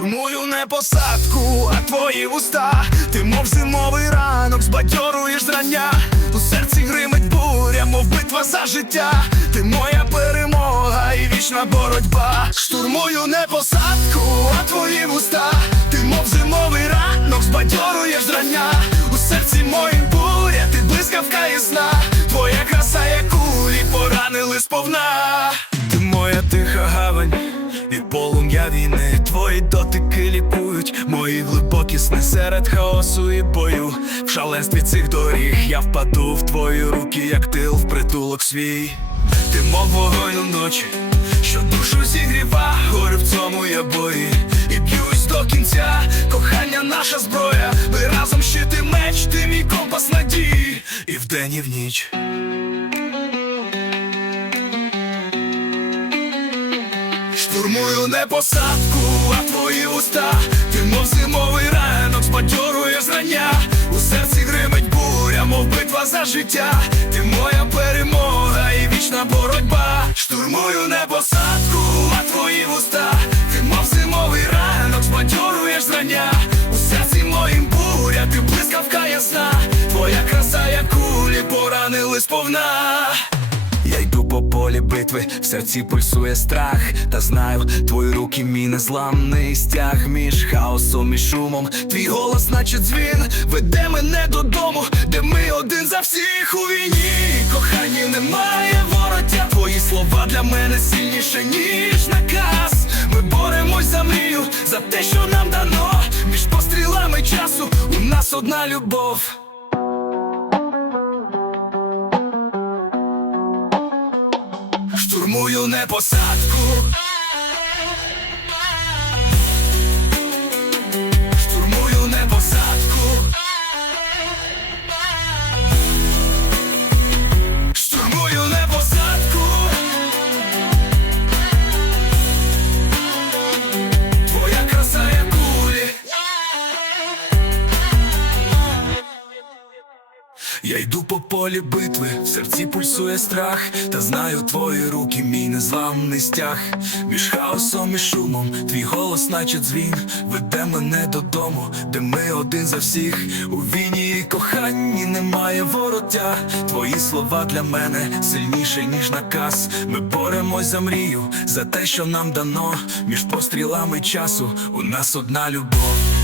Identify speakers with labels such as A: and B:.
A: не посадку, а твої вуста. Ти мов зимовий ранок, збадьоруєш зрання. У серці гримить буря, мов битва за життя. Ти моя перемога і вічна боротьба. Штурмую не посадку, а твої вуста. Ти мов зимовий ранок, збадьоруєш зрання. У серці моїм буря, ти блискавка ясна. Твоя краса, як кулі, поранили сповна. Ти моя тиха гавань і полум'я війни. Твої дотики лікують, мої глибокі сни серед хаосу і бою. В шаленстві цих доріг я впаду в твої руки, як тил в притулок свій. Ти мов вогонь у що душу зігріва, горю в цьому я бої. І б'юсь до кінця, кохання наша зброя. Ми разом щити меч, ти мій компас надії, і вдень, і в ніч. Штурмую не посадку, а твої уста. Ти мов зимовий ранок, збадьорує зрання У серці гримить буря, мов битва за життя. Ти моя перемога і вічна боротьба. Штурмую не посадку, а твої уста. Ти мов зимовий ранок, збадьоруєш зрання У серці моїм буря, ти блискавка ясна. Твоя краса, як кулі, поранили сповна полі битви, в серці пульсує страх, та знаю, твої руки мій незламний стяг між хаосом і шумом. Твій голос, наче дзвін, веде мене додому, де ми один за всіх у війні. Кохання немає вороття, твої слова для мене сильніше, ніж наказ. Ми боремось за мрію, за те, що нам дано. Між пострілами часу у нас одна любов. Штурмую не посадку. Йду по полі битви, в серці пульсує страх, та знаю твої руки, мій незламний стяг. Між хаосом і шумом, твій голос, наче дзвін, веде мене додому, де ми один за всіх. У війні і коханні немає вороття. Твої слова для мене сильніше, ніж наказ. Ми боремось за мрію, за те, що нам дано. Між пострілами часу у нас одна любов.